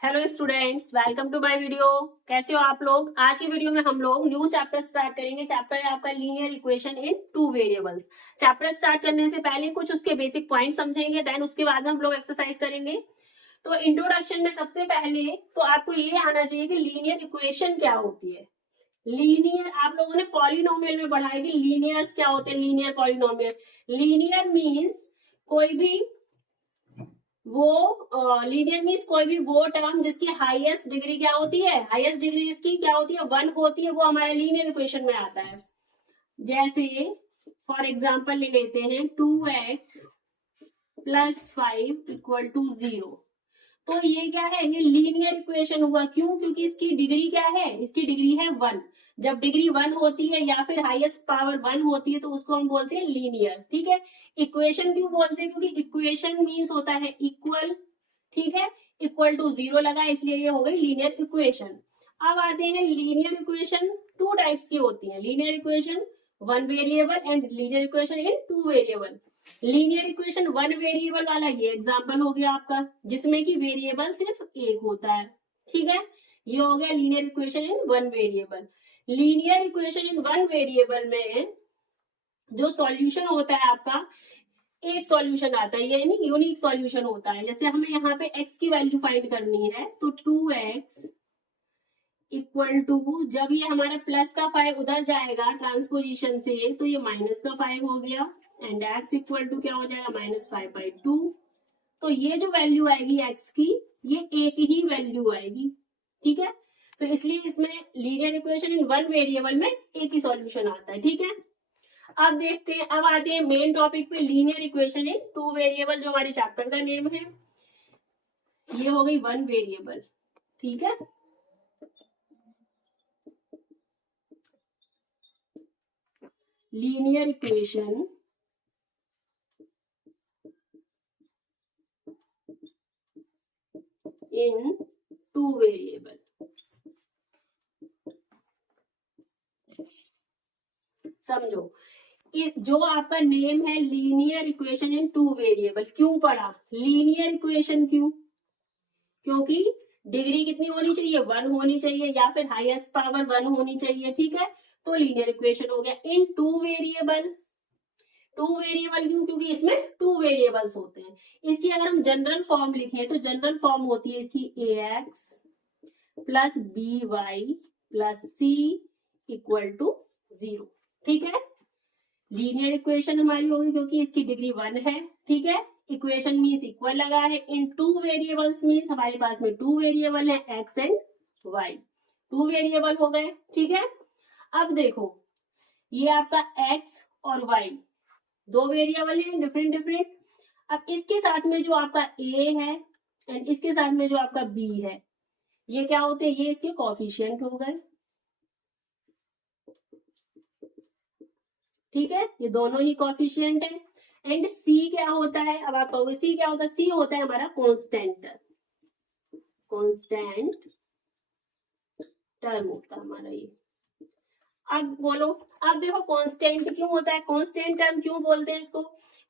Hello students, welcome to my video. कैसे हो आप लोग? आज की वीडियो में हम लोग न्यू चैप्टर स्टार्ट करेंगे। चैप्टर है आपका लीनियर इक्वेशन इन टू वेरिएबल्स। चैप्टर स्टार्ट करने से पहले कुछ उसके बेसिक पॉइंट समझेंगे, देन उसके बाद हम लोग एक्सरसाइज करेंगे। तो इंट्रोडक्शन में सबसे पहले तो आपको ये आना चाहिए कि लीनियर इक्वेशन क्या होती है। लीनियर आप लोगों ने पॉलिनोमियल में पढ़ा है कि लीनियर्स क्या होते हैं। लीनियर पॉलिनोमियल, लीनियर मीन्स कोई भी लीनियर मीन्स कोई भी वो टर्म जिसकी हाईएस्ट डिग्री क्या होती है, हाईएस्ट डिग्री जिसकी क्या होती है, 1 होती है, वो हमारे लीनियर इक्वेशन में आता है। जैसे फॉर एग्जाम्पल ले लेते हैं 2x + 5 = 0। तो ये क्या है, ये लीनियर इक्वेशन हुआ। क्यों? क्योंकि इसकी डिग्री क्या है, इसकी डिग्री है 1। जब डिग्री 1 होती है या फिर हाईएस्ट पावर 1 होती है तो उसको हम बोलते हैं लीनियर। ठीक है। इक्वेशन क्यों बोलते हैं? क्योंकि इक्वेशन मीन्स होता है इक्वल। ठीक है, इक्वल टू 0 लगा, इसलिए ये हो गई लीनियर इक्वेशन। अब आते हैं लीनियर इक्वेशन। टू टाइप्स की होती है, linear equation 1 variable and linear equation in 2 variable. Linear equation 1 variable वाला ये एग्जांपल हो गया आपका, जिसमें कि वेरिएबल सिर्फ एक होता है। ठीक है, ये हो गया लीनियर इक्वेशन इन 1 वेरिएबल। लीनियर इक्वेशन इन 1 वेरिएबल में जो सॉल्यूशन होता है आपका, एक सॉल्यूशन आता है, ये नहीं यूनिक सॉल्यूशन होता है। जैसे हमें यहाँ पे x की वैल्यू फाइंड करनी है तो 2x = जब ये हमारा प्लस का 5 उधर जाएगा ट्रांसपोजिशन से तो ये माइनस का 5 हो गया, एंड x = क्या हो जाएगा, -5/2। तो ये जो वैल्यू आएगी x की, ये एक ही वैल्यू आएगी। ठीक है, तो इसलिए इसमें लीनियर इक्वेशन इन 1 वेरिएबल में एक ही सॉल्यूशन आता है। ठीक है, अब देखते हैं, अब आते हैं मेन टॉपिक पे, लीनियर इक्वेशन इन 2 वेरिएबल, जो हमारे चैप्टर का नेम है। ये हो गई 1 वेरिएबल। ठीक है, लीनियर इक्वेशन इन 2 वेरिएबल। समझो, जो आपका नेम है लीनियर इक्वेशन इन 2 वेरिएबल, क्यों पढ़ा लीनियर इक्वेशन? क्यों? क्योंकि डिग्री कितनी होनी चाहिए, 1 होनी चाहिए, या फिर हाईएस्ट पावर 1 होनी चाहिए। ठीक है, तो लीनियर इक्वेशन हो गया इन 2 वेरिएबल। 2 वेरिएबल क्यों? क्योंकि इसमें 2 वेरिएबल्स होते हैं। इसकी अगर हम जनरल फॉर्म लिखें तो जनरल फॉर्म होती है इसकी ax + by + c = 0। ठीक है, लीनियर इक्वेशन हमारी होगी क्योंकि इसकी डिग्री 1 है। ठीक है, इक्वेशन मीन्स इक्वल लगा है, इन 2 वेरिएबल्स मीन्स हमारे पास में 2 वेरिएबल है, x एंड y। 2 वेरिएबल हो गए। ठीक है, अब देखो, ये आपका x और y 2 वेरिएबल है, डिफरेंट डिफरेंट। अब इसके साथ में जो आपका a है एंड इसके साथ में जो आपका b है, ये क्या होते हैं, ये इसके कोफिशिएंट हो गए। ठीक है, ये दोनों ही कोफिशिएंट है। एंड c क्या होता है, अब आप कहोगे c क्या होता है, c होता है हमारा कांस्टेंट। कांस्टेंट टर्म होता है हमारा ये। अब बोलो, अब देखो कांस्टेंट क्यों होता है, कांस्टेंट टर्म क्यों बोलते हैं इसको?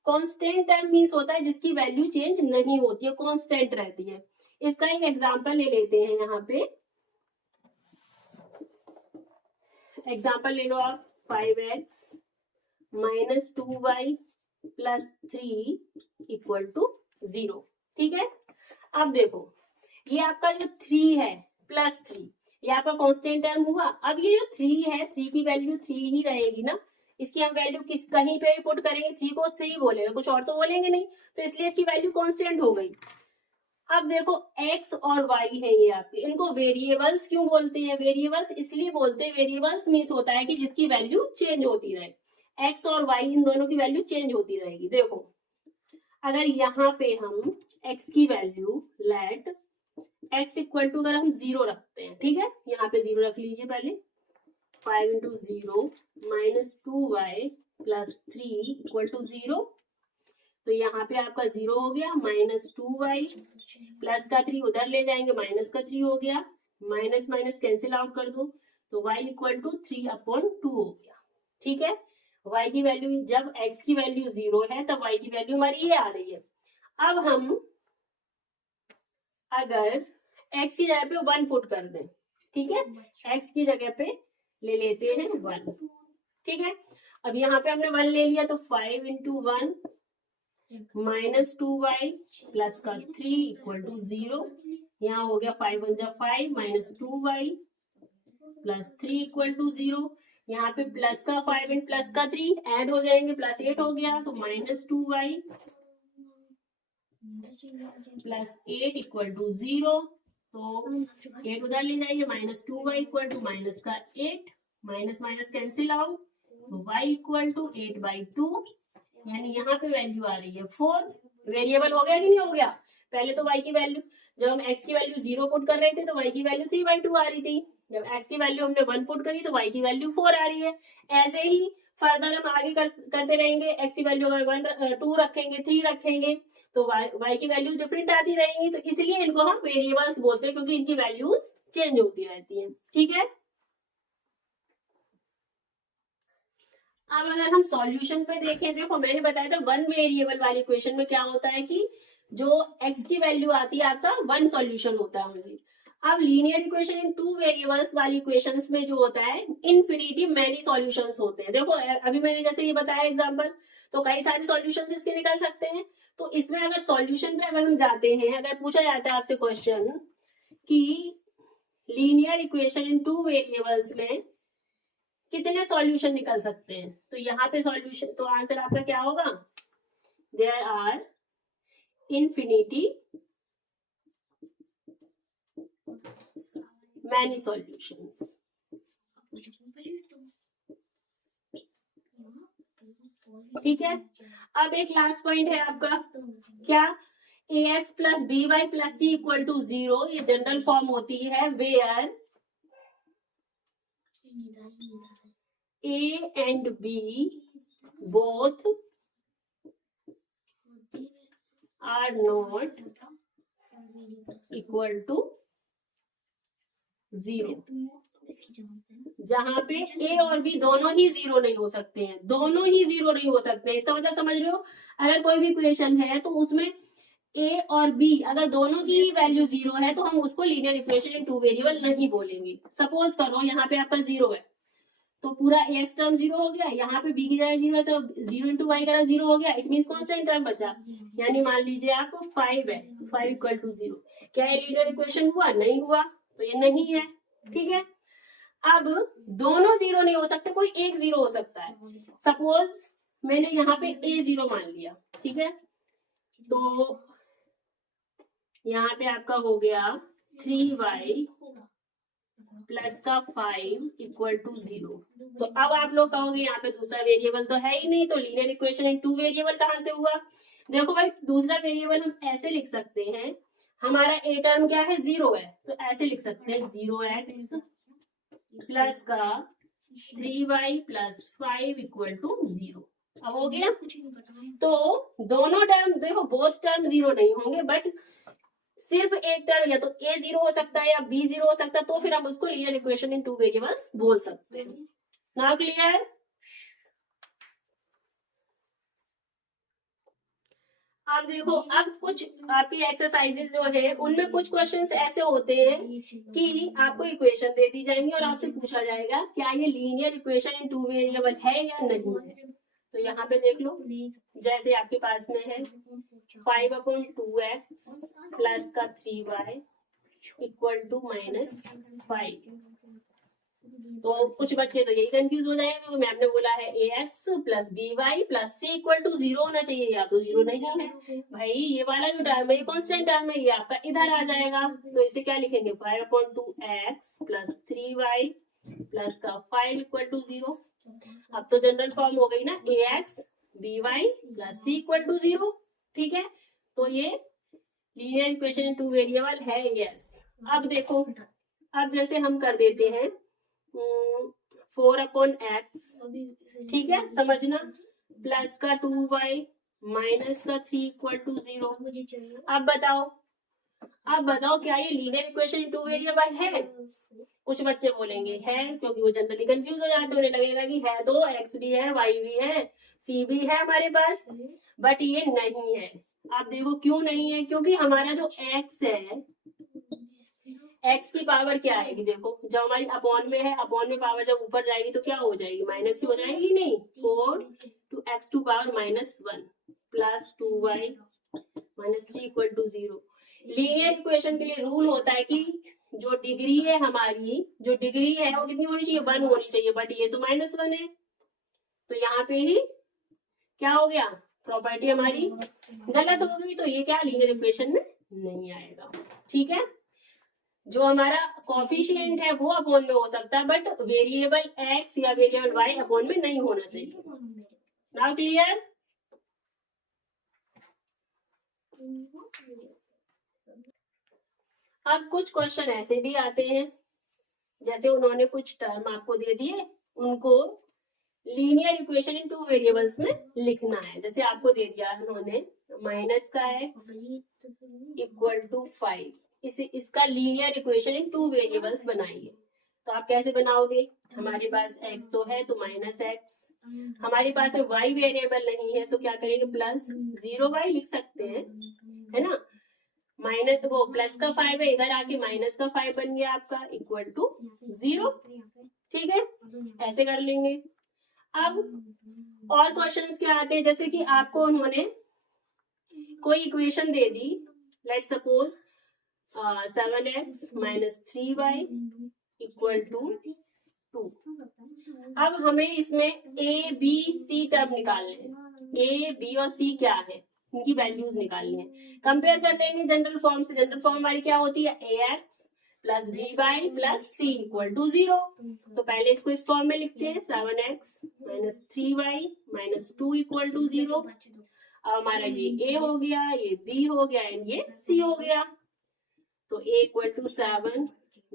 कांस्टेंट टर्म मीन्स होता है जिसकी वैल्यू चेंज नहीं होती है, कांस्टेंट रहती है। इसका एक एग्जांपल ले लेते हैं, यहाँ पे एग्जांपल ले लो आप, 5x - 2y + 3 = 0। ठीक है, अब देखो, ये आपका जो 3 है +3, ये आपका कांस्टेंट टर्म हुआ। अब ये जो 3 है, 3 की वैल्यू 3 ही रहेगी ना, इसकी हम वैल्यू किस कहीं पे भी पुट करेंगे 3 को 3 बोलेगा, कुछ और तो बोलेंगे नहीं, तो इसलिए इसकी वैल्यू कांस्टेंट हो गई। अब देखो x और y है ये आपके, इनको वेरिएबल्स क्यों बोलते हैं? वेरिएबल्स इसलिए बोलते हैं, वेरिएबल्स मीन्स होता है कि जिसकी वैल्यू चेंज होती रहे। x और y इन दोनों की वैल्यू चेंज होती रहेगी। देखो, अगर यहाँ पे हम x की वैल्यू लेट x = अगर हम 0 रखते हैं, ठीक है, यहाँ पे 0 रख लीजिए पहले, 5 × 0 - 2y + 3 = 0। तो यहाँ पे आपका 0 हो गया, -2y प्लस का 3 उधर ले जाएंगे, माइनस का 3 हो गया, माइनस माइनस कैंसिल आउट कर दो, तो y = 3/2 हो गया। ठीक है, y की वैल्यू, जब x की वैल्यू 0 है तब y की वैल्यू हमारी ये आ रही है। अब हम अगर x की जगह पे 1 पुट कर दें, ठीक है, x की जगह पे ले लेते हैं 1, ठीक है। अब यहाँ पे हमने 1 ले लिया तो 5 इंटू 1 माइनस 2y प्लस का 3 इक्वल टू 0। यहाँ हो गया 5 1 जा 5 minus 2y plus 3 equal to 0। यहाँ पे प्लस का 5 एंड प्लस का 3 ऐड हो जाएंगे, प्लस 8 हो गया तो minus 2y plus 8 equal to 0। तो 8 उधर ले जाइए, minus 2y equal to minus का 8, माइनस माइनस कैंसिल आउट, तो y इक्वल टू 8/2, यानी यहाँ पे वैल्यू आ रही है 4। वेरिएबल हो गया कि नहीं हो गया? पहले तो y की वैल्यू, जब हम x की वैल्यू 0 पुट कर रहे थे तो y की वैल्यू 3/2 आ रही थी। जब x की वैल्यू हमने 1 पुट करी तो y की वैल्यू 4 आ रही है। ऐसे ही फर्दर हम आगे करते रहेंगे। x की वैल्यू अगर 2 रखेंगे, 3 रखेंगे तो y की वैल्यू डिफरेंट आती रहेंगी। तो इसलिए इनको हम वेरिएबल्स बोलते हैं, क्योंकि इनकी वैल्यूज चेंज होती रहती हैं, ठीक है। अब अगर हम सॉल्यूशन पे देखें, देखो मैंने बताया था 1 वेरिएबल वाली इक्वेशन में क्या होता है कि जो x की वैल्यू आती है आपका 1 सॉल्यूशन होता है। अब लीनियर इक्वेशन इन 2 वेरिएबल्स वाली इक्वेशंस में जो होता है इनफिनिटी मैनी सॉल्यूशंस होते हैं। देखो अभी मैंने जैसे ये बताया एग्जांपल, तो कई सारे सॉल्यूशंस इसके निकल सकते हैं। तो इसमें अगर सॉल्यूशन पे अगर हम जाते हैं, अगर पूछा जाता है आपसे क्वेश्चन कि लीनियर इक्वेशन इन 2 वेरिएबल्स में कितने सॉल्यूशन निकल सकते हैं, तो यहाँ पे सॉल्यूशन, तो आंसर आपका क्या होगा? There are infinity many solutions. ठीक है। अब एक लास्ट पॉइंट है आपका, क्या? ax plus b y plus c equal to 0, ये जनरल फॉर्म होती है where a and b both are not equal to 0। जहां पे a और b दोनों ही 0 नहीं हो सकते हैं, दोनों ही 0 नहीं हो सकते हैं। इसका मतलब समझ रहे हो? अगर कोई भी इक्वेशन है तो उसमें a और b अगर दोनों की वैल्यू 0 है तो हम उसको लीनियर इक्वेशन इन 2 वेरिएबल नहीं बोलेंगे। सपोज करो यहाँ पे आपका 0 है तो पूरा ax टर्म 0 हो गया, यहाँ पे b की जगह 0 है तो 0 इंटू वाई का 0 हो गया, इट मीन कॉन्स्टेंट टर्म बचा। यानी मान लीजिए आपको 5 है, 5 इक्वल टू 0। क्या ये लीनियर इक्वेशन हुआ? नहीं हुआ, तो ये नहीं है, ठीक है। अब दोनों 0 नहीं हो सकते, कोई एक 0 हो सकता है। सपोज मैंने यहाँ पे a 0 मान लिया, ठीक है, तो यहाँ पे आपका हो गया 3y प्लस का 5 इक्वल टू 0। तो अब आप लोग कहोगे यहाँ पे दूसरा वेरिएबल तो है ही नहीं, तो लीनियर इक्वेशन इन 2 वेरिएबल कहाँ से हुआ? देखो भाई, दूसरा वेरिएबल हम ऐसे लिख सकते हैं, हमारा a टर्म क्या है? 0 है, तो ऐसे लिख सकते हैं 0x प्लस का 3y प्लस 5 इक्वल टू 0। अब हो गया। तो दोनों टर्म देखो, बोथ टर्म 0 नहीं होंगे, बट सिर्फ एक टर्म या तो a 0 हो सकता है या b 0 हो सकता है, तो फिर हम उसको लीनियर इक्वेशन इन 2 वेरिएबल्स बोल सकते हैं। Now clear? अब देखो, अब कुछ आपकी एक्सरसाइजेज जो है उनमें कुछ क्वेश्चंस ऐसे होते हैं कि आपको इक्वेशन दे दी जाएंगी और आपसे पूछा जाएगा क्या ये लीनियर इक्वेशन इन 2 वेरिएबल है या नहीं है। तो यहाँ पे देख लो, जैसे आपके पास में है 5/2x प्लस का 3y इक्वल टू -5। तो कुछ बच्चे तो यही कंफ्यूज हो जाएंगे क्योंकि मैम ने बोला है ax plus by plus c equal to 0 होना चाहिए, या तो 0 नहीं है। भाई ये वाला जो टर्म है ये कॉन्स्टेंट टर्म है, ये आपका इधर आ जाएगा, तो इसे क्या लिखेंगे? 5/2x प्लस 3y प्लस का 5 इक्वल टू 0। अब तो जनरल फॉर्म हो गई ना, ax by plus c equal to 0, ठीक है। तो ये लीनियर इक्वेशन इन 2 वेरिएबल है, यस। अब देखो, अब जैसे हम कर देते हैं 4/x, ठीक है, समझना, प्लस का 2y माइनस का 3 इक्वल टू 0। अब बताओ क्या ये लीनियर इक्वेशन इन 2 वेरिएबल है? कुछ बच्चे बोलेंगे है, क्योंकि वो जनरली कंफ्यूज हो जाते हैं, उन्हें लगेगा कि है तो x भी है, y भी है, c भी है हमारे पास, बट ये नहीं है। आप देखो क्यों नहीं है, क्योंकि हमारा जो x है, x की पावर क्या आएगी, देखो जब हमारी अपॉन में है, अपॉन में पावर जब ऊपर जाएगी तो क्या हो जाएगी, माइनस ही हो जाएगी, नहीं 4 to x to power -1 plus 2y -3 equal to 0। Linear equation के लिए रूल होता है कि जो डिग्री है हमारी, जो डिग्री है वो कितनी होनी चाहिए, 1 होनी चाहिए, बट ये तो -1 है, तो यहाँ पे ही क्या हो गया, प्रॉपर्टी हमारी गलत हो गई, तो ये क्या लीनियर इक्वेशन में नहीं आएगा। ठीक है, जो हमारा कॉफिशिएंट है वो अपॉन में हो सकता है, बट वेरिएबल x या वेरिएबल y अपॉन में नहीं होना चाहिए। Now clear? अब कुछ क्वेश्चन ऐसे भी आते हैं, जैसे उन्होंने कुछ टर्म आपको दे दिए, उनको लीनियर इक्वेशन इन 2 वेरिएबल्स में लिखना है। जैसे आपको दे दिया उन्होंने माइनस का x इक्वल टू 5, इसका लीनियर इक्वेशन इन 2 वेरिएबल्स बनाइए। तो आप कैसे बनाओगे, हमारे पास x तो है तो -x, हमारे पास में y वेरिएबल नहीं है तो क्या करेंगे, प्लस 0y लिख सकते हैं, है ना, माइनस वो प्लस का 5 है, इधर आके माइनस का 5 बन गया आपका, इक्वल टू 0। ठीक है, ऐसे कर लेंगे। अब और क्वेश्चंस क्या आते हैं, जैसे कि आपको उन्होंने कोई इक्वेशन दे दी, let suppose 7x - 3y equal to 2। अब हमें इसमें a b c टर्म निकालने हैं, a b और c क्या है, इनकी वैल्यूज निकालनी है। कंपेयर कर लेंगे जनरल फॉर्म से, जनरल फॉर्म हमारी क्या होती है, ax plus by plus c equal to 0। तो पहले इसको इस फॉर्म में लिखते हैं, 7x - 3y - 2 इक्वल टू 0। अब हमारा ये a हो गया, ये b हो गया एंड ये c हो गया। तो a equal to 7,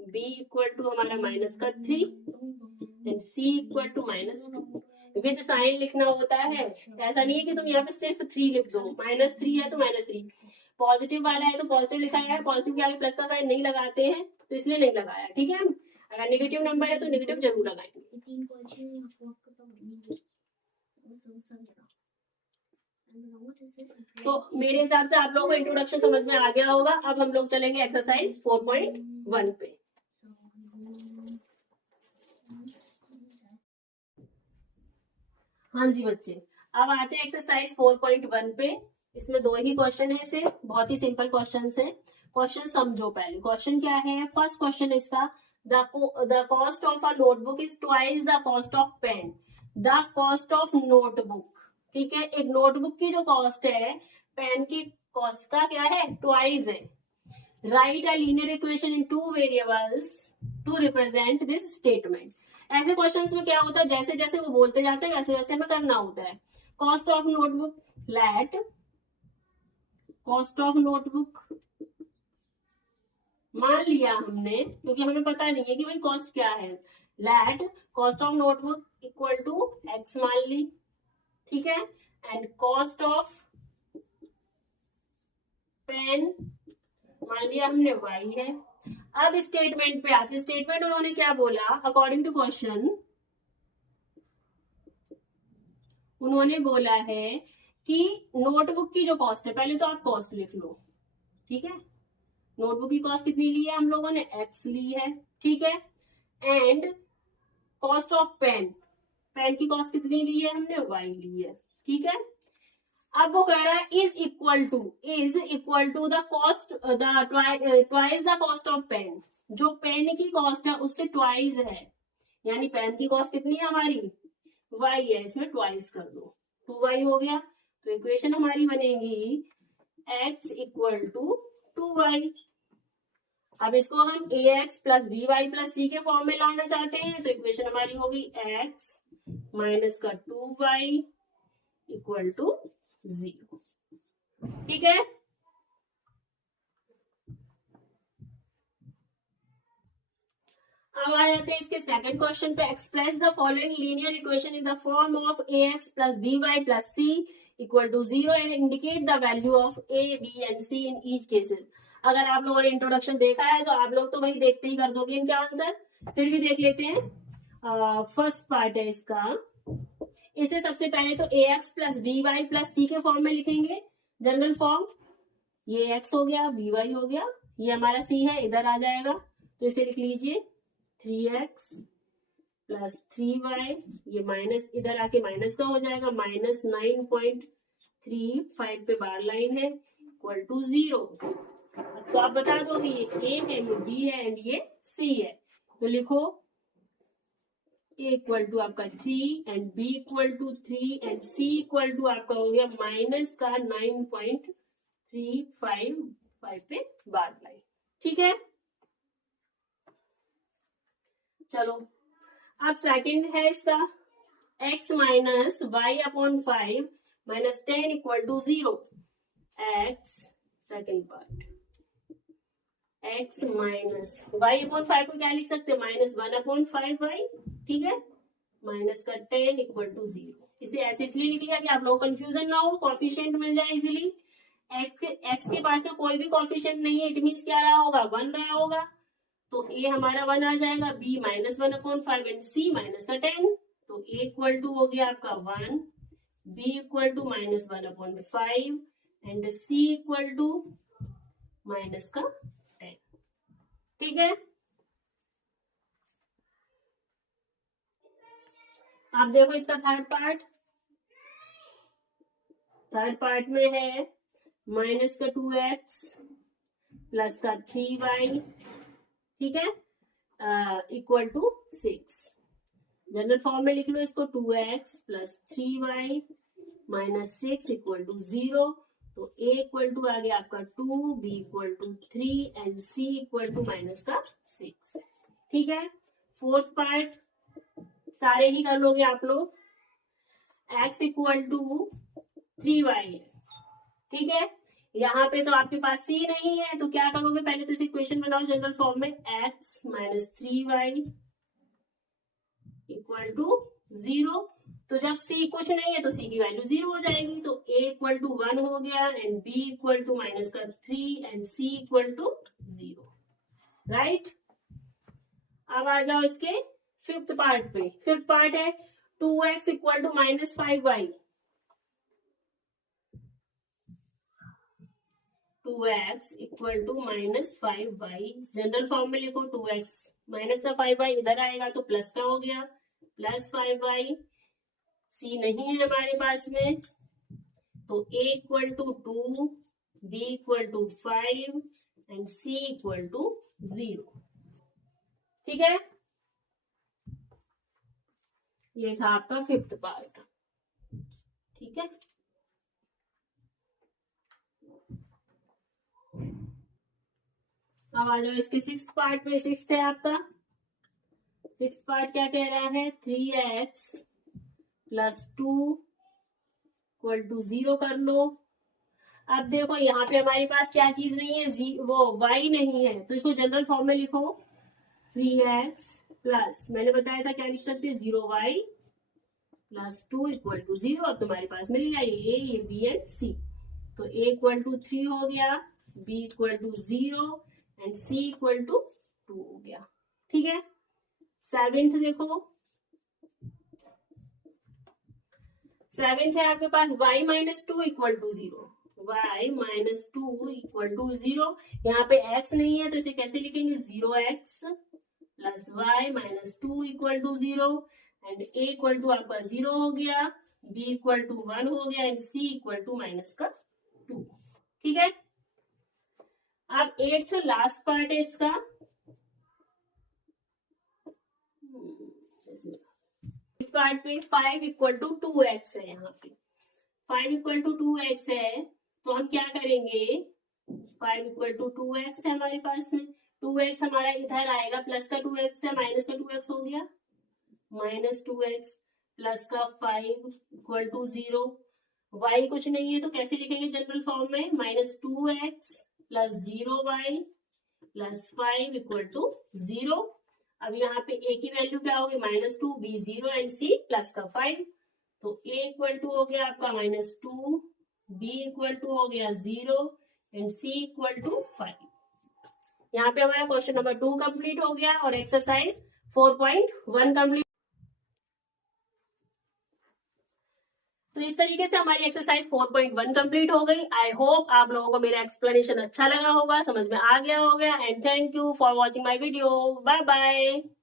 b equal to हमारा -3 and c equal to -2। With sign लिखना होता है, ऐसा नहीं है कि तुम यहाँ पे सिर्फ 3 लिख दो, -3 है तो -3, पॉजिटिव वाला है तो पॉजिटिव लिखा है, पॉजिटिव के आगे प्लस का साइन नहीं लगाते हैं तो इसलिए नहीं लगाया। ठीक है, अगर नेगेटिव नंबर है तो नेगेटिव जरूर लगाएंगे। तो मेरे हिसाब से आप लोगों को इंट्रोडक्शन समझ में आ गया होगा। अब हम लोग चलेंगे एक्सरसाइज 4.1 पे। हाँ जी बच्चे, अब आते हैं एक्सरसाइज 4.1 पे। इसमें 2 ही क्वेश्चन है, इसे बहुत ही सिंपल क्वेश्चन है। क्वेश्चन समझो पहले, क्वेश्चन क्या है, फर्स्ट क्वेश्चन इसका, the cost of a notebook is twice the cost of pen. The cost of notebook, ठीक है, एक नोटबुक की जो कॉस्ट है पेन की कॉस्ट का क्या है, ट्वाइस है। Write a linear equation in 2 variables to represent this statement. ऐसे क्वेश्चंस में क्या होता है, जैसे जैसे वो बोलते जाते हैं वैसे वैसे हमें करना होता है। Cost of notebook, late cost of notebook मान लिया हमने, क्योंकि हमें पता नहीं है कि भाई कॉस्ट क्या है। Let cost of notebook equal to x मान ली, ठीक है, एंड कॉस्ट ऑफ पेन मान लिया हमने y है। अब स्टेटमेंट पे आते, स्टेटमेंट उन्होंने क्या बोला, अकॉर्डिंग टू क्वेश्चन उन्होंने बोला है कि नोटबुक की जो कॉस्ट है, पहले तो आप कॉस्ट लिख लो, ठीक है, नोटबुक की कॉस्ट कितनी ली है हम लोगों ने, x ली है, ठीक है, and cost of pen, pen की कॉस्ट कितनी ली है हमने, y ली है, ठीक है। अब वो कह रहा है is equal to the cost, twice the cost of pen, जो पेन की कॉस्ट है उससे ट्वाइस है, यानी पेन की कॉस्ट कितनी है हमारी, y है, इसमें ट्वाइस कर दो, 2y हो गया। तो इक्वेशन हमारी बनेगी x इक्वल टू 2y। अब इसको हम ax plus by plus c के फॉर्म में लाना चाहते हैं, तो इक्वेशन हमारी होगी x माइनस का 2y इक्वल टू 0, ठीक है। अब आ जाते हैं इसके सेकंड क्वेश्चन पे। Express the following linear equation in the form of ax plus by plus c equal to 0 and indicate the value of a, b and c in each cases. अगर आप लोगों ने इंट्रोडक्शन देखा है तो आप लोग तो वही देखते ही कर दोगे इनके आंसर, फिर भी देख लेते हैं। फर्स्ट पार्ट है इसका, इसे सबसे पहले तो ax plus by plus c के फॉर्म में लिखेंगे, जनरल फॉर्म ये x हो गया, by हो गया, ये हमारा c है, इधर आ जाएगा तो इसे लिख लीजिए 3x प्लस 3y, ये माइनस इधर आके माइनस का हो जाएगा, माइनस 9.35 पे बार लाइन है इक्वल टू 0। तो आप बता दो कि ये a है, ये b है एंड ये c है। तो लिखो a इक्वल टू आपका 3 and b equal to 3 and c equal to आपका हो गया माइनस का 9.355 पे बार लाइन। ठीक है, चलो अब सेकंड है इसका x minus y upon 5 minus 10 equal to 0। x second part x minus y upon 5 को क्या लिख सकते हैं, माइनस 1 अपॉन 5y। ठीक है, माइनस का 10 इक्वल टू 0। इसे ऐसे इसलिए लिख लिया कि आप लोग कंफ्यूजन ना हो, कॉफिशिएंट मिल जाए इजीली। x के पास में कोई भी कॉफिशिएंट नहीं है, इट मीन्स क्या रहा होगा, 1 रहा होगा, तो a हमारा 1 आ जाएगा, b माइनस 1 अपॉन 5 एंड c माइनस का 10। तो a इक्वल टू हो गया आपका 1, b इक्वल टू माइनस 1 अपॉन 5 and c equal to minus का 10। ठीक है, आप देखो इसका थर्ड पार्ट में है माइनस का 2x प्लस का 3y। ठीक है, इक्वल टू 6। जनरल फॉर्म में लिख लो इसको, 2x plus 3y minus 6 equal to 0। तो a इक्वल टू आ गया आपका 2, b equal to 3 and c equal to minus का 6। ठीक है, फोर्थ पार्ट सारे ही कर लोगे आप लोग। x इक्वल टू 3y है। ठीक है, यहाँ पे तो आपके पास c नहीं है, तो क्या करोगे, पहले तो इस इक्वेशन बनाओ जनरल फॉर्म में, x minus 3y equal to 0। तो जब c कुछ नहीं है तो c की वैल्यू 0 हो जाएगी। तो a इक्वल टू 1 हो गया and b equal to minus का 3 and c equal to 0। Right, अब आ जाओ इसके फिफ्थ पार्ट पे। फिफ्थ पार्ट है 2x equal to minus 5y। 2x equal to minus 5y, general form में लिखो 2x माइनस का 5y इधर आएगा तो प्लस का हो गया, प्लस 5y। c नहीं है हमारे पास में, तो a equal to 2, b equal to 5 and c equal to 0। ठीक है, ये था आपका फिफ्थ पार्ट। ठीक है, अब आ जाओ इसके सिक्स्थ पार्ट में। सिक्स्थ है आपका, सिक्स्थ पार्ट क्या कह रहा है, 3x प्लस 2 इक्वल टू 0 कर लो। अब देखो यहाँ पे हमारे पास क्या चीज नहीं है, वो y नहीं है, तो इसको जनरल फॉर्म में लिखो 3x प्लस, मैंने बताया था क्या लिख सकते हैं, 0y प्लस 2 इक्वल टू 0। अब तुम्हारे पास मिल गया ये b एंड c। तो a इक्वल टू 3 हो गया, b equal to 0 and c equal to 2 हो गया। ठीक है, सेवेंथ देखो, सेवेंथ है आपके पास y minus 2 equal to 0। y minus 2 equal to 0, यहाँ पे x नहीं है तो इसे कैसे लिखेंगे, 0x plus y minus 2 equal to 0 and a equal to आपका 0 हो गया, b इक्वल टू 1 हो गया and c equal to minus का 2। ठीक है, अब एट्थ लास्ट पार्ट है इसका, इस पार्ट पे 5 इक्वल टू 2x है। यहाँ पे 5 इक्वल टू 2x है, तो हम क्या करेंगे, 5 इक्वल टू 2x है हमारे पास में, 2x हमारा इधर आएगा, प्लस का 2x है, माइनस का 2x हो गया, माइनस 2x प्लस का 5 इक्वल टू 0। y कुछ नहीं है तो कैसे लिखेंगे जनरल फॉर्म में, minus 2x plus 0y plus 5 equal to 0। अब यहाँ पे a की वैल्यू क्या होगी, -2, b 0 एंड c प्लस का 5। तो a इक्वल टू हो गया आपका -2, b इक्वल टू हो गया 0 एंड c इक्वल टू 5। यहाँ पे हमारा क्वेश्चन नंबर 2 कंप्लीट हो गया और एक्सरसाइज 4.1 कंप्लीट। तो इस तरीके से हमारी एक्सरसाइज 4.1 कंप्लीट हो गई। आई होप आप लोगों को मेरा एक्सप्लेनेशन अच्छा लगा होगा, समझ में आ गया होगा। And thank you for watching my video. Bye bye.